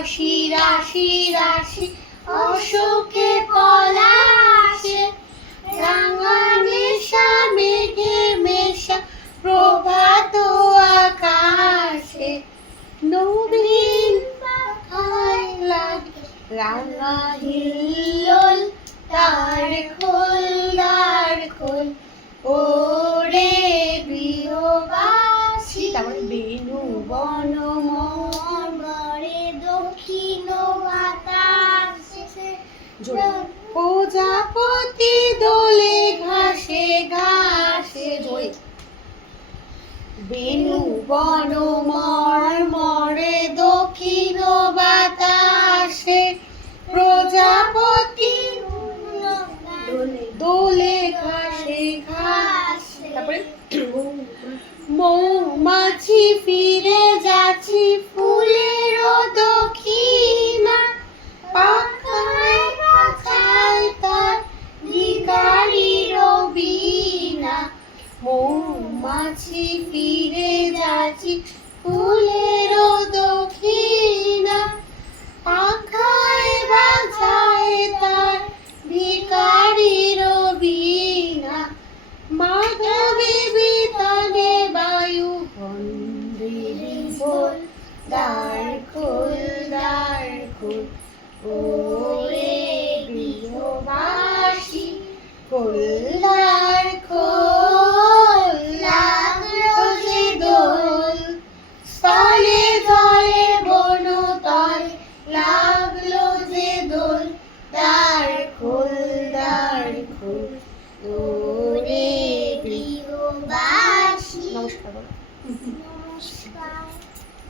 রাশি রাশি রাশি অশোকে পলাশে, রাঙা নেশা মেঘে মেশা প্রভাত আকাশে, নবীন পাখায় লাগে রাঙা হিল্লোল, দ্বার খোল দ্বার খোল ওরে গৃহবাসী। তারপরে বেনু বন মরে দক্ষিণ বাতাসে, প্রজাপতি দোলে ঘাসে ঘাসে জয়। বেনু বন মরে দক্ষিণ বাতাসে, প্রজাপতি দোলে ঘাসে ঘাসে। তারপরে মৌমাছি ফিরে যাচ্ছি ফুলের দক্ষিণা, পাখায় পাখায় তার ভিখারির বীণা। মৌমাছি ফিরে যাচ্ছি ফুলের দক্ষিণা, পাখায় বাজায় তার ভিখারির বীণা। মাধবী বিতানে বায়ু বন্দে বিভোর, দ্বার খোল দ্বার খোল ওরে গৃহবাসী, খোল দ্বার খোল লাগলো যে দোল, স্থলে জলে বনো তলে লাগলো যে দোল, দ্বার খোল দ্বার খোল ওরে গৃহবাসী। নমস্কার।